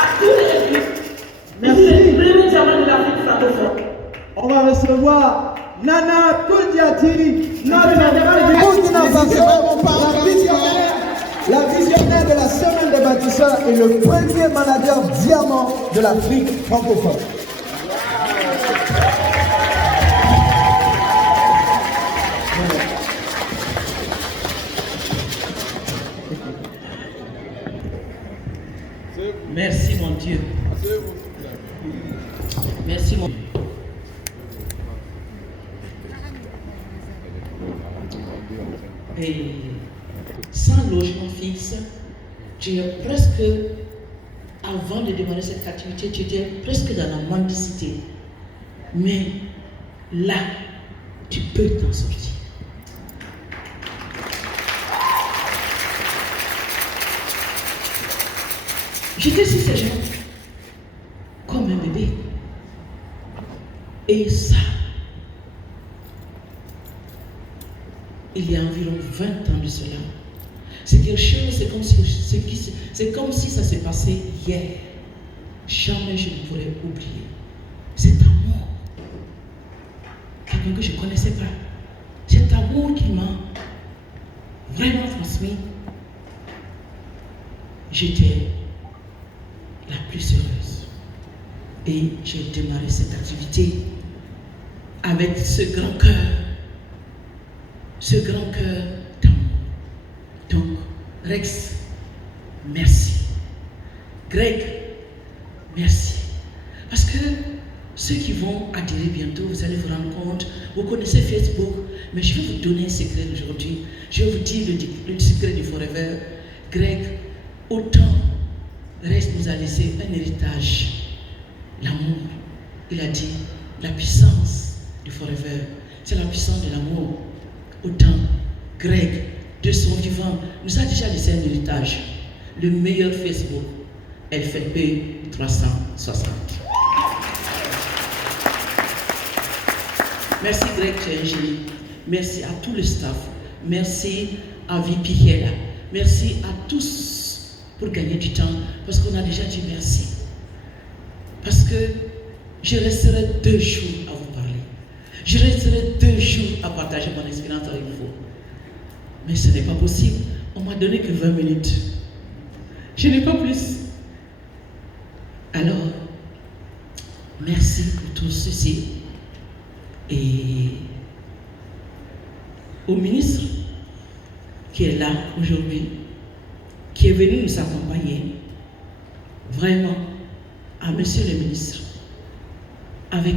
à tous les églises. Merci. Les premiers diamants de l'Afrique francophone. On va recevoir Nana Kouldiati, notre Burkina Faso, la visionnaire de la semaine des bâtisseurs et le premier manager diamant de l'Afrique francophone. Merci mon Dieu. Merci mon Dieu. Et sans logement fixe, tu es presque, avant de démarrer cette activité, tu étais presque dans la mendicité. Mais là, tu peux t'en sortir. J'étais sur ces gens comme un bébé. Et ça, il y a environ 20 ans de cela. C'est quelque chose, c'est comme si ça s'est passé hier. Jamais je ne pourrais oublier. Cet amour, quelqu'un que je ne connaissais pas, cet amour qui m'a vraiment transmis, j'étais la plus heureuse. Et j'ai démarré cette activité avec ce grand cœur d'amour. Donc, Rex, merci. Greg, merci. Parce que ceux qui vont adhérer bientôt, vous allez vous rendre compte, vous connaissez Facebook, mais je vais vous donner un secret aujourd'hui. Je vais vous dire le secret du Forever. Greg, autant Rex nous a laissé un héritage, l'amour. Il a dit, la puissance du Forever, c'est la puissance de l'amour. Autant Greg, de son vivant, nous a déjà laissé un héritage. Le meilleur Facebook, LFP 360. Merci Greg, tu es un génie. Merci à tout le staff. Merci à Vipi qui est là. Merci à tous pour gagner du temps, parce qu'on a déjà dit merci. Parce que je resterai 2 jours à vous parler. Je resterai 2 jours à partager mon expérience avec vous. Mais ce n'est pas possible. On m'a donné que 20 minutes. Je n'ai pas plus. Alors, merci pour tout ceci. Et au ministre qui est là aujourd'hui, qui est venu nous accompagner, vraiment, à monsieur le ministre, avec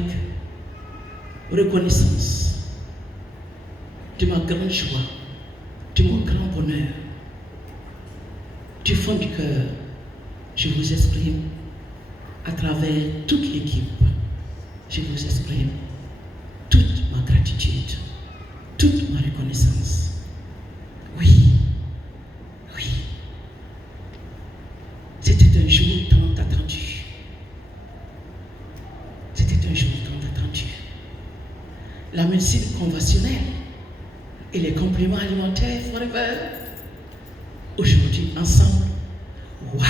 reconnaissance de ma grande joie, de mon grand bonheur, du fond du cœur, je vous exprime à travers toute l'équipe, je vous exprime toute ma gratitude, toute ma reconnaissance. Oui, oui, c'était un jour tant attendu. C'était un jour tant attendu. La médecine conventionnelle et les compléments alimentaires Forever, aujourd'hui ensemble, waouh!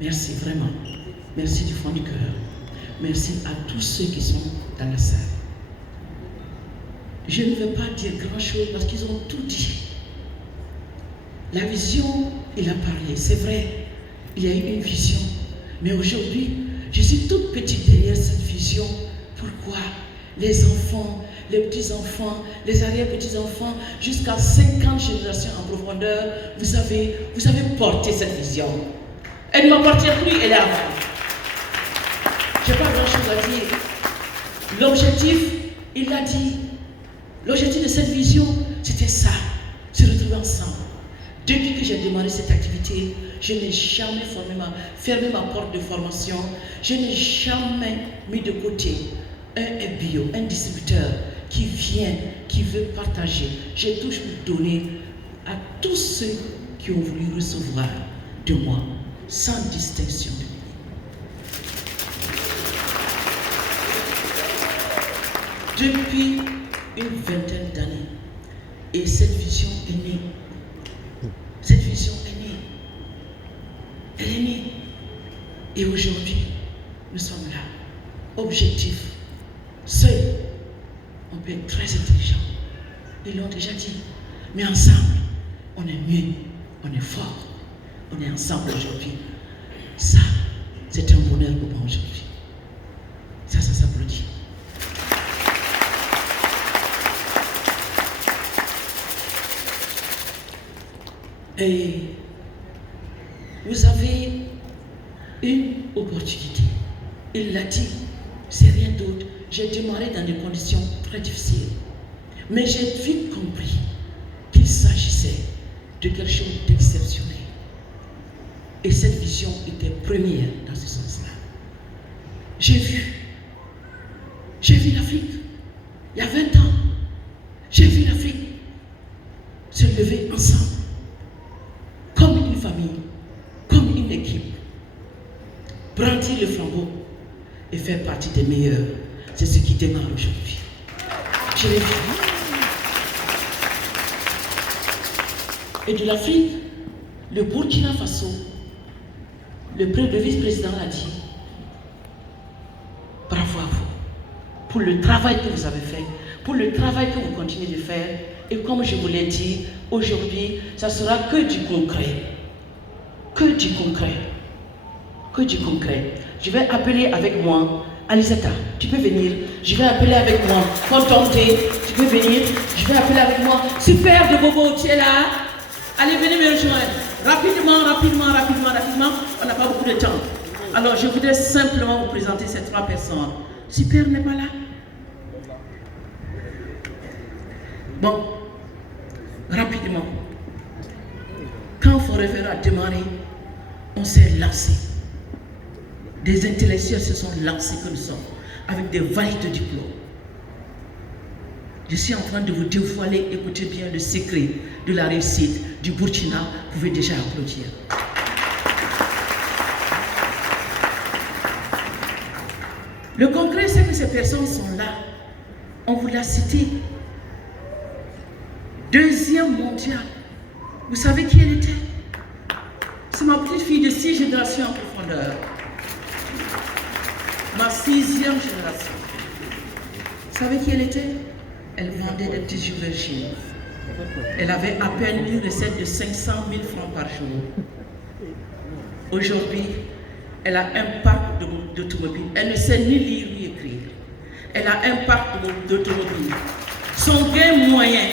Merci vraiment. Merci du fond du cœur. Merci à tous ceux qui sont dans la salle. Je ne veux pas dire grand-chose parce qu'ils ont tout dit. La vision, il a parlé, c'est vrai, il y a eu une vision. Mais aujourd'hui, je suis toute petite derrière cette vision. Pourquoi? Les enfants, les petits-enfants, les arrière-petits-enfants, jusqu'à 50 générations en profondeur, vous avez porté cette vision. Elle ne m'appartient plus, elle est à vous. Je n'ai pas grand-chose à dire. L'objectif, il l'a dit. L'objectif de cette vision, c'était ça, se retrouver ensemble. Depuis que j'ai démarré cette activité, je n'ai jamais fermé ma porte de formation. Je n'ai jamais mis de côté un bio, un distributeur qui vient, qui veut partager. J'ai toujours donné à tous ceux qui ont voulu recevoir de moi, sans distinction. Depuis une vingtaine d'années, Et cette vision est née. Cette vision est née. Elle est née. Et aujourd'hui, nous sommes là. Objectif. Seul, on peut être très intelligent. Ils l'ont déjà dit. Mais ensemble, on est mieux. On est fort. On est ensemble aujourd'hui. Ça, c'est un bonheur pour moi aujourd'hui. Ça s'applaudit. Et vous avez une opportunité. Il l'a dit, c'est rien d'autre. J'ai démarré dans des conditions très difficiles. Mais j'ai vite compris qu'il s'agissait de quelque chose d'exceptionnel. Et cette vision était première dans ce sens-là. J'ai vu l'Afrique, il y a 20 ans, j'ai vu l'Afrique se lever ensemble, comme une famille, comme une équipe, brandir le flambeau et faire partie des meilleurs. C'est ce qui démarre aujourd'hui. Je l'ai vu. Et de l'Afrique, le Burkina Faso, le vice-président l'a dit, bravo à vous pour le travail que vous avez fait, pour le travail que vous continuez de faire. Et comme je vous l'ai dit, aujourd'hui, ça sera que du concret. Que du concret. Que du concret. Je vais appeler avec moi Alisata, tu peux venir. Je vais appeler avec moi Contenté, tu peux venir. Je vais appeler avec moi Super de Bobo, tu es là. Allez, venez me rejoindre. Rapidement. On n'a pas beaucoup de temps. Alors, je voudrais simplement vous présenter ces 3 personnes. Super n'est pas là. Bon, rapidement. Quand Forever a démarré, on s'est lancé. Des intellectuels se sont lancés comme ça, avec des valides de diplômes. Je suis en train de vous dévoiler, écoutez bien, le secret de la réussite du Burkina. Vous pouvez déjà applaudir. Le concret, c'est que ces personnes sont là. On vous l'a cité. 2e mondial. Vous savez qui elle était? C'est ma petite fille de 6 générations en profondeur. Ma 6e génération. Vous savez qui elle était? Elle vendait des petits jus virgins. Elle avait à peine une recette de 500 000 francs par jour. Aujourd'hui, elle a un parc d'automobile. Elle ne sait ni lire ni écrire. Elle a un parc d'automobile. Son gain moyen,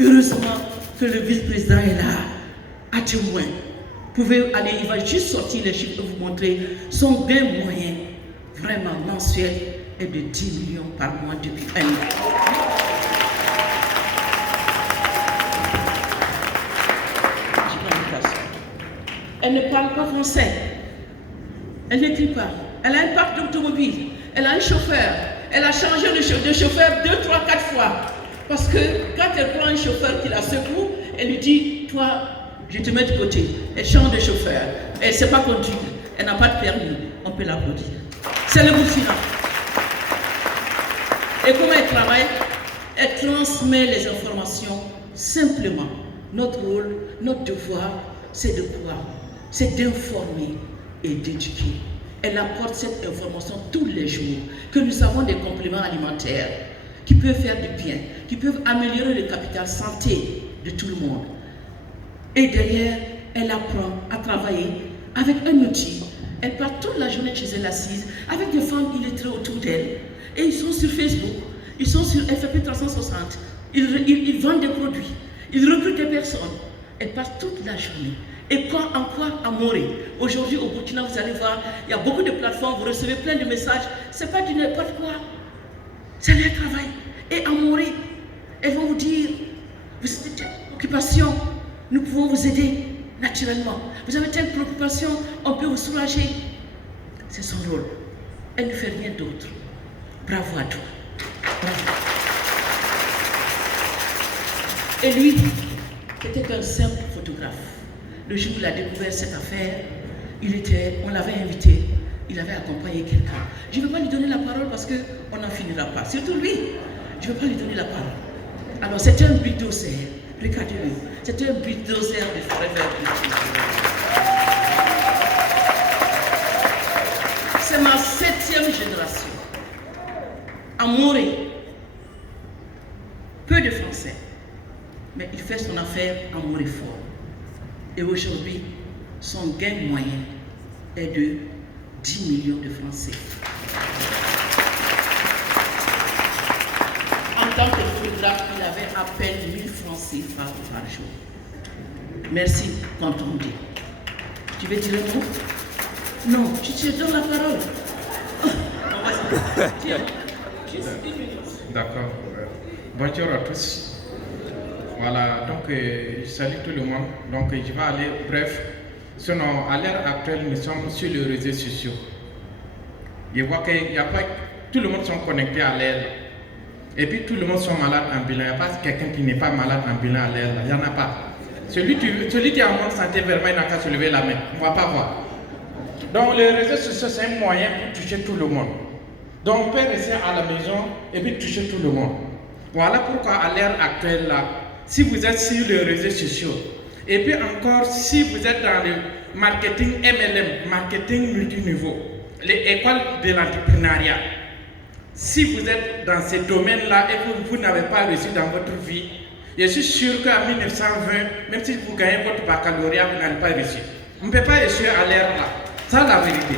heureusement que le vice-président est là, à témoin. Vous pouvez aller, il va juste sortir les chiffres et vous montrer. Son gain moyen, vraiment mensuel, est de 10 millions par mois depuis 1 an. Elle ne parle pas français. Elle n'écrit pas. Elle a un parc d'automobile. Elle a un chauffeur. Elle a changé de chauffeur 2, 3, 4 fois. Parce que quand elle prend un chauffeur qui la secoue, elle lui dit, toi, je te mets de côté. Elle change de chauffeur. Elle ne sait pas conduire. Elle n'a pas de permis. On peut l'applaudir. C'est le Burkina. Et comment elle travaille? Elle transmet les informations simplement. Notre rôle, notre devoir, c'est de quoi? C'est d'informer et d'éduquer. Elle apporte cette information tous les jours, que nous avons des compléments alimentaires qui peuvent faire du bien, qui peuvent améliorer le capital santé de tout le monde. Et derrière, elle apprend à travailler avec un outil. Elle part toute la journée chez elle assise, avec des femmes illettrées autour d'elle. Et ils sont sur Facebook, ils sont sur FFP 360, ils vendent des produits, ils recrutent des personnes. Elle passe toute la journée. Et en quoi Amoré? Aujourd'hui au Burkina, vous allez voir, il y a beaucoup de plateformes, vous recevez plein de messages. Ce n'est pas du n'importe quoi. C'est leur travail. Et Amoré, elles vont vous dire, vous avez telle occupation, nous pouvons vous aider naturellement. Vous avez telle préoccupation, on peut vous soulager. C'est son rôle. Elle ne fait rien d'autre. Bravo à toi. Bravo. Et lui, c'était un simple photographe. Le jour où il a découvert cette affaire, on l'avait invité, il avait accompagné quelqu'un. Je ne vais pas lui donner la parole parce qu'on n'en finira pas. Surtout lui. Je ne veux pas lui donner la parole. Alors, c'est un bulldozer. Regardez-le. C'est un bulldozer de Forever Beauty. C'est ma 7e génération. Amoré. Peu de Français. Mais il fait son affaire amoureux fort. Et aujourd'hui, son gain moyen est de 10 millions de francs CFA. En tant que photographe, il avait à peine 1000 francs CFA par jour. Merci quand on dit. Tu veux dire un mot? Non, tu te donnes la parole. Tiens, juste une minute. D'accord. Bonjour à tous. Voilà, donc je salue tout le monde. Donc je vais aller bref. Sinon, à l'heure actuelle, nous sommes sur les réseaux sociaux. Je vois qu'il n'y a pas. Tout le monde sont connectés à l'air. Et puis tout le monde sont malades ambulants. Il n'y a pas quelqu'un qui n'est pas malade ambulant à l'air. Il n'y en a pas. Celui qui est en bonne santé, vraiment, il n'a qu'à se lever la main. On ne va pas voir. Donc les réseaux sociaux, c'est un moyen pour toucher tout le monde. Donc on peut rester à la maison et puis toucher tout le monde. Voilà pourquoi à l'heure actuelle là, si vous êtes sur les réseaux sociaux, et puis encore si vous êtes dans le marketing MLM, marketing multiniveau, les écoles de l'entrepreneuriat, si vous êtes dans ces domaines-là et que vous n'avez pas réussi dans votre vie, je suis sûr qu'en 1920, même si vous gagnez votre baccalauréat, vous n'allez pas réussir. On ne peut pas réussir à l'ère là. C'est la vérité.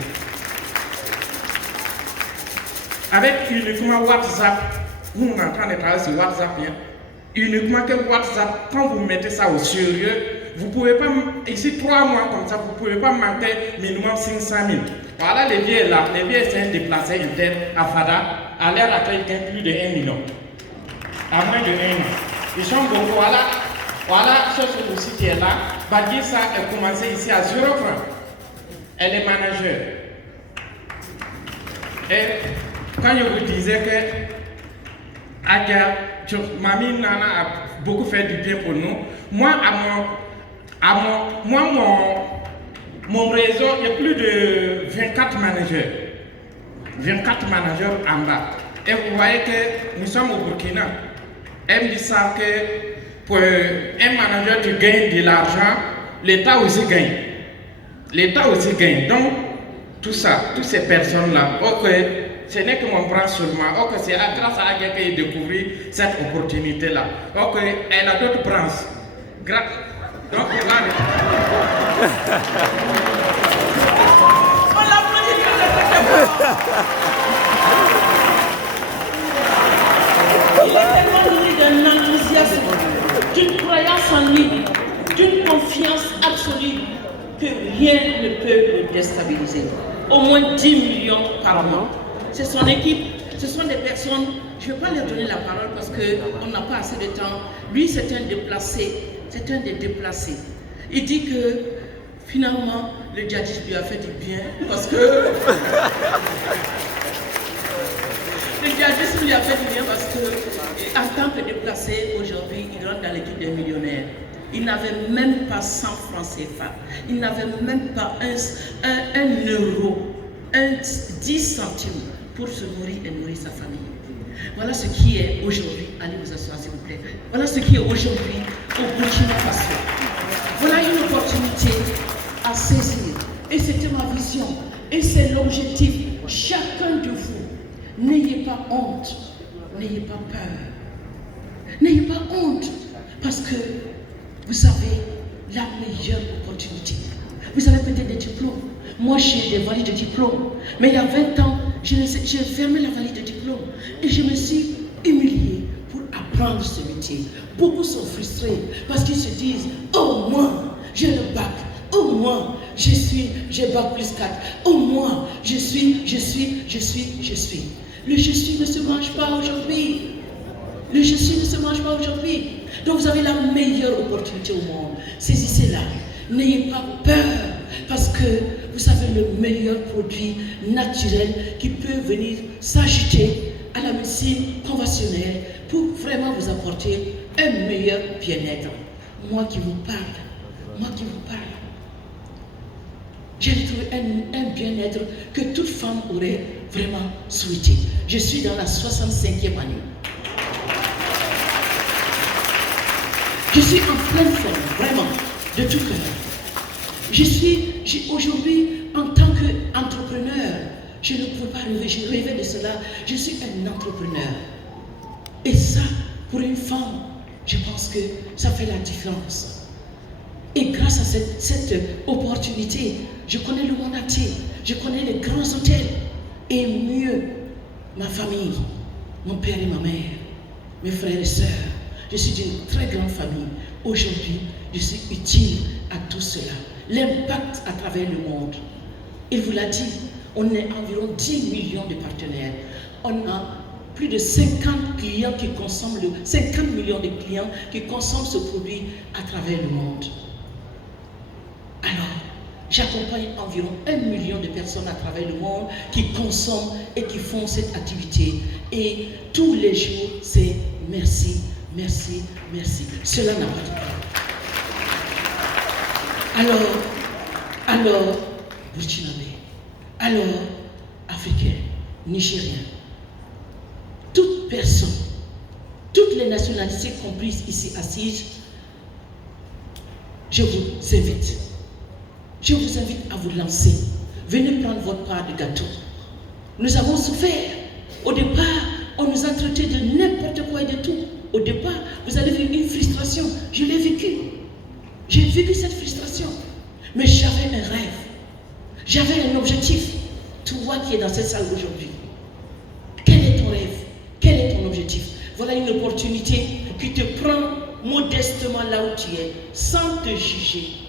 Avec uniquement WhatsApp, nous on est en train de travailler sur WhatsApp, hein. Uniquement que WhatsApp, quand vous mettez ça au sérieux, vous ne pouvez pas, ici 3 mois comme ça, vous ne pouvez pas manquer minimum 500 000. Voilà les vieux là, les vieux c'est un déplacé interne à Fada, à l'heure actuelle ils gagnent plus de 1 million. À moins de 1 an. Ils sont beaucoup, voilà ce aussi qui est là. Bagissa a commencé ici à 0 francs. Elle est manager. Et quand je vous disais que Adia, Mamie Nana a beaucoup fait du bien pour nous, moi, mon réseau, il y a plus de 24 managers. 24 managers en bas. Et vous voyez que nous sommes au Burkina. Elles disent ça que pour un manager qui gagne de l'argent, l'État aussi gagne. L'État aussi gagne. Donc, tout ça, toutes ces personnes-là, ok, ce n'est que mon bras seulement. Ok, c'est grâce à Aguia que j'ai découvert cette opportunité-là. Ok, elle a d'autres branches. Donc, là, On l'applaudit. Il est tellement nourri d'un enthousiasme, d'une croyance en lui, d'une confiance absolue que rien ne peut le déstabiliser. Au moins 10 millions par mois. C'est son équipe, ce sont des personnes, je ne vais pas leur donner la parole parce qu'on n'a pas assez de temps. Lui, c'est un déplacé, c'est un des déplacés. Il dit que finalement, le djihadisme lui a fait du bien parce que le djihadisme lui a fait du bien parce que en tant que déplacé, aujourd'hui, il rentre dans l'équipe des millionnaires. Il n'avait même pas 100 francs CFA. Il n'avait même pas un euro, 10 centimes pour se nourrir et nourrir sa famille. Voilà ce qui est aujourd'hui. Allez vous asseoir s'il vous plaît. Voilà ce qui est aujourd'hui au Burkina Faso. Voilà une opportunité à saisir. Et c'était ma vision. Et c'est l'objectif. Chacun de vous, n'ayez pas honte. N'ayez pas peur. N'ayez pas honte. Parce que vous avez la meilleure opportunité. Vous avez peut-être des diplômes. Moi, j'ai des valides de diplômes. Mais il y a 20 ans, j'ai fermé la valide de diplôme. Et je me suis humiliée pour apprendre ce métier. Beaucoup sont frustrés parce qu'ils se disent, oh moi, j'ai le bac. Oh moi, j'ai bac plus 4. Oh moi, je suis. Le je suis ne se mange pas aujourd'hui. Le je suis ne se mange pas aujourd'hui. Donc vous avez la meilleure opportunité au monde. Saisissez-la. N'ayez pas peur parce que vous avez le meilleur produit naturel qui peut venir s'ajouter à la médecine conventionnelle pour vraiment vous apporter un meilleur bien-être. Moi qui vous parle, j'ai trouvé un bien-être que toute femme aurait vraiment souhaité. Je suis dans la 65e année. Je suis en pleine forme, vraiment, de tout cœur. Aujourd'hui, en tant qu'entrepreneur, je ne peux pas rêver, je rêvais de cela. Je suis un entrepreneur. Et ça, pour une femme, je pense que ça fait la différence. Et grâce à cette opportunité, je connais le monde entier, je connais les grands hôtels, et mieux, ma famille, mon père et ma mère, mes frères et sœurs. Je suis d'une très grande famille. Aujourd'hui, je suis utile à tout cela. L'impact à travers le monde. Il vous l'a dit, on est environ 10 millions de partenaires. On a plus de 50 clients qui consomment 50 millions de clients qui consomment ce produit à travers le monde. Alors, j'accompagne environ 1 million de personnes à travers le monde qui consomment et qui font cette activité. Et tous les jours, c'est merci, merci, merci. Cela n'a pas de prix. Alors, Burkinabé, alors, Africain, Nigérien, toute personne, toutes les nationalités comprises ici assises, je vous invite. Je vous invite à vous lancer. Venez prendre votre part de gâteau. Nous avons souffert. Au départ, on nous a traités de n'importe quoi et de tout. Au départ, vous avez vu une frustration. Je l'ai vécue. J'ai vécu cette frustration. Mais j'avais un rêve. J'avais un objectif. Toi qui es dans cette salle aujourd'hui, quel est ton rêve? Quel est ton objectif? Voilà une opportunité qui te prend modestement là où tu es, sans te juger.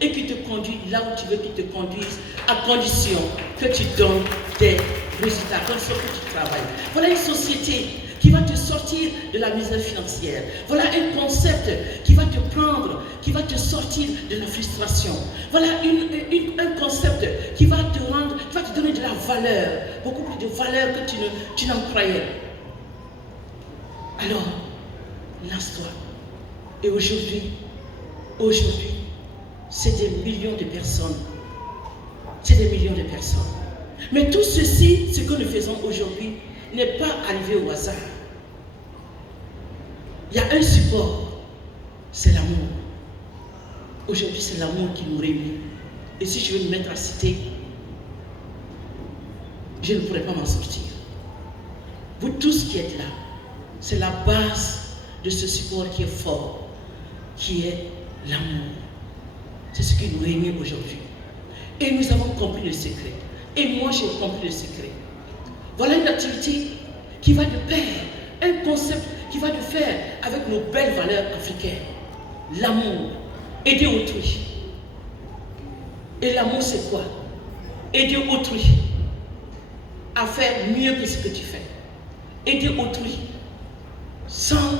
Et qui te conduit là où tu veux qu'il te conduise, à condition que tu donnes des résultats, à condition que tu travailles. Voilà une société qui va te sortir de la misère financière. Voilà un concept qui va te prendre, qui va te sortir de la frustration. Voilà un concept qui va te rendre, qui va te donner de la valeur, beaucoup plus de valeur que tu n'en croyais. Alors, lance-toi. Et aujourd'hui, c'est des millions de personnes. C'est des millions de personnes. Mais tout ceci, ce que nous faisons aujourd'hui, n'est pas arrivé au hasard. Il y a un support, c'est l'amour. Aujourd'hui, c'est l'amour qui nous réunit. Et si je veux me mettre à citer, je ne pourrais pas m'en sortir. Vous tous qui êtes là, c'est la base de ce support qui est fort, qui est l'amour. C'est ce qui nous réunit aujourd'hui. Et nous avons compris le secret. Et moi, j'ai compris le secret. Voilà une activité qui va de pair, un concept qui va de pair avec nos belles valeurs africaines. L'amour, aider autrui. Et l'amour, c'est quoi? Aider autrui à faire mieux que ce que tu fais. Aider autrui sans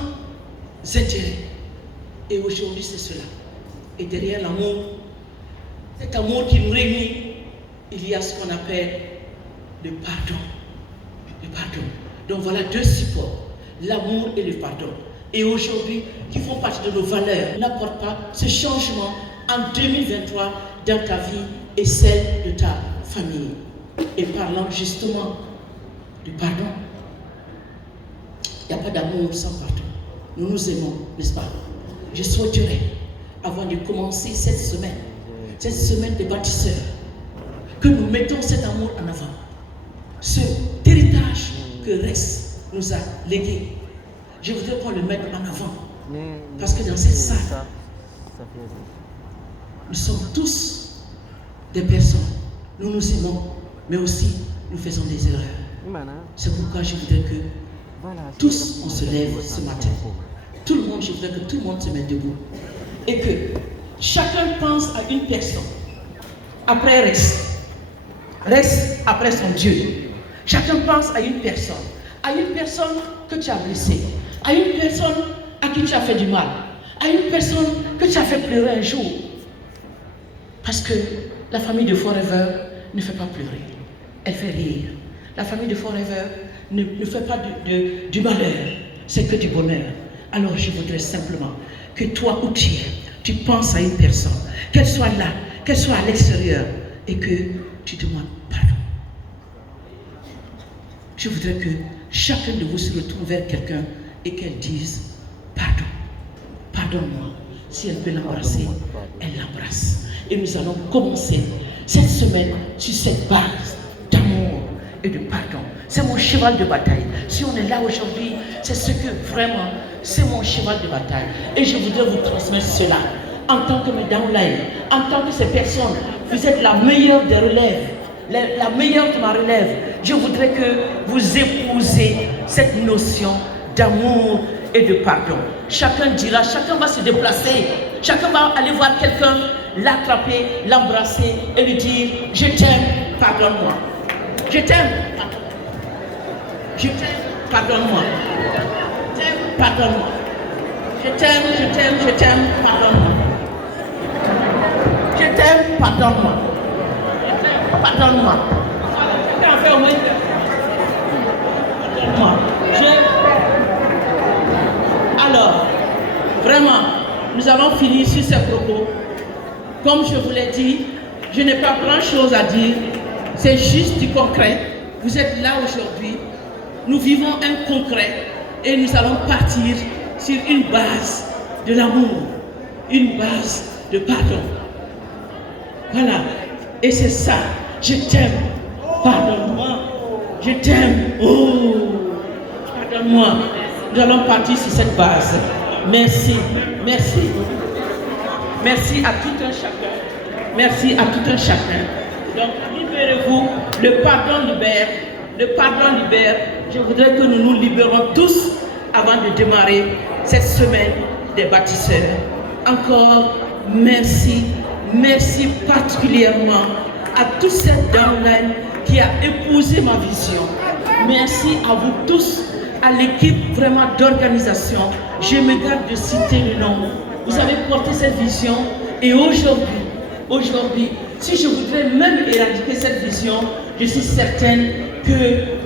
intérêt. Et aujourd'hui, c'est cela. Et derrière l'amour, cet amour qui nous réunit, il y a ce qu'on appelle le pardon. Le pardon. Donc voilà deux supports, l'amour et le pardon. Et aujourd'hui, qui font partie de nos valeurs, n'apporte pas ce changement en 2023 dans ta vie et celle de ta famille. Et parlant justement du pardon, il n'y a pas d'amour sans pardon. Nous nous aimons, n'est-ce pas? Je souhaiterais, avant de commencer cette semaine des bâtisseurs, que nous mettons cet amour en avant. Cet héritage que Rex nous a légué, je voudrais qu'on le mette en avant. Parce que dans cette salle, nous sommes tous des personnes. Nous nous aimons, mais aussi nous faisons des erreurs. C'est pourquoi je voudrais que tous on se lève ce matin. Tout le monde, je voudrais que tout le monde se mette debout. Et que chacun pense à une personne. Après Rex après son Dieu. Chacun pense à une personne que tu as blessée, à une personne à qui tu as fait du mal, à une personne que tu as fait pleurer un jour. Parce que la famille de Forever ne fait pas pleurer, elle fait rire. La famille de Forever ne fait pas du malheur, c'est que du bonheur. Alors je voudrais simplement que toi où tu es, tu penses à une personne, qu'elle soit là, qu'elle soit à l'extérieur, et que tu demandes pardon. Je voudrais que chacun de vous se retourne vers quelqu'un et qu'elle dise pardon. Pardonne-moi. Si elle peut l'embrasser, elle l'embrasse. Et nous allons commencer cette semaine sur cette base d'amour et de pardon. C'est mon cheval de bataille. Si on est là aujourd'hui, c'est ce que vraiment, c'est mon cheval de bataille. Et je voudrais vous transmettre cela. En tant que mes downline, en tant que ces personnes, vous êtes la meilleure des relèves, la meilleure de ma relève. Je voudrais que vous épousez cette notion d'amour et de pardon. Chacun dira, chacun va se déplacer, chacun va aller voir quelqu'un, l'attraper, l'embrasser et lui dire, je t'aime, pardonne-moi. Je t'aime, je t'aime, pardonne-moi. Je t'aime, pardonne-moi. Je t'aime, je t'aime, je t'aime, pardonne-moi. Je t'aime, pardonne-moi. Je t'aime, pardonne-moi. Chacun fait au moins. Pardonne-moi. Alors, vraiment, nous allons finir sur ces propos. Comme je vous l'ai dit, je n'ai pas grand-chose à dire. C'est juste du concret. Vous êtes là aujourd'hui. Nous vivons un concret et nous allons partir sur une base de l'amour, une base de pardon. Voilà. Et c'est ça. Je t'aime. Pardonne-moi. Je t'aime. Oh. Pardonne-moi. Nous allons partir sur cette base. Merci. Merci. Merci à tout un chacun. Merci à tout un chacun. Donc, libérez-vous. Le pardon libère. Le pardon libère. Je voudrais que nous nous libérons tous avant de démarrer cette semaine des bâtisseurs. Encore merci. Merci particulièrement à tous cette downline qui a épousé ma vision. Merci à vous tous, à l'équipe vraiment d'organisation. Je me garde de citer le nom. Vous avez porté cette vision et aujourd'hui, si je voudrais même éradiquer cette vision, je suis certaine que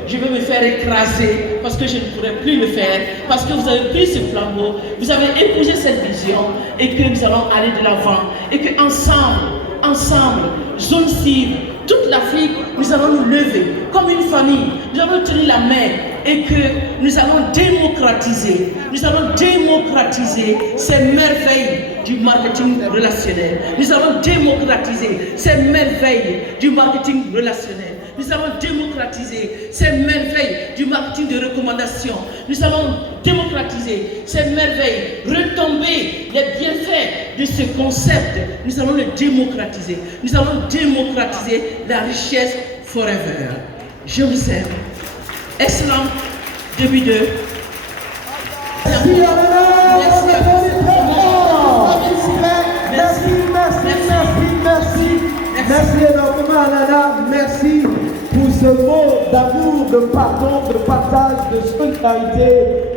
je vais me faire écraser parce que je ne pourrai plus le faire, parce que vous avez pris ce flambeau, vous avez épousé cette vision et que nous allons aller de l'avant et que ensemble, zone cible, toute l'Afrique, nous allons nous lever comme une famille, nous allons tenir la main et que nous allons démocratiser ces merveilles du marketing relationnel. Nous allons démocratiser ces merveilles du marketing relationnel. Nous allons démocratiser ces merveilles du marketing de recommandation. Nous allons démocratiser ces merveilles, retomber les bienfaits de ce concept. Nous allons le démocratiser. Nous allons démocratiser la richesse forever. Je vous aime. Excellent début de... Merci énormément, Nana. Merci pour ce mot d'amour, de pardon, de partage, de solidarité.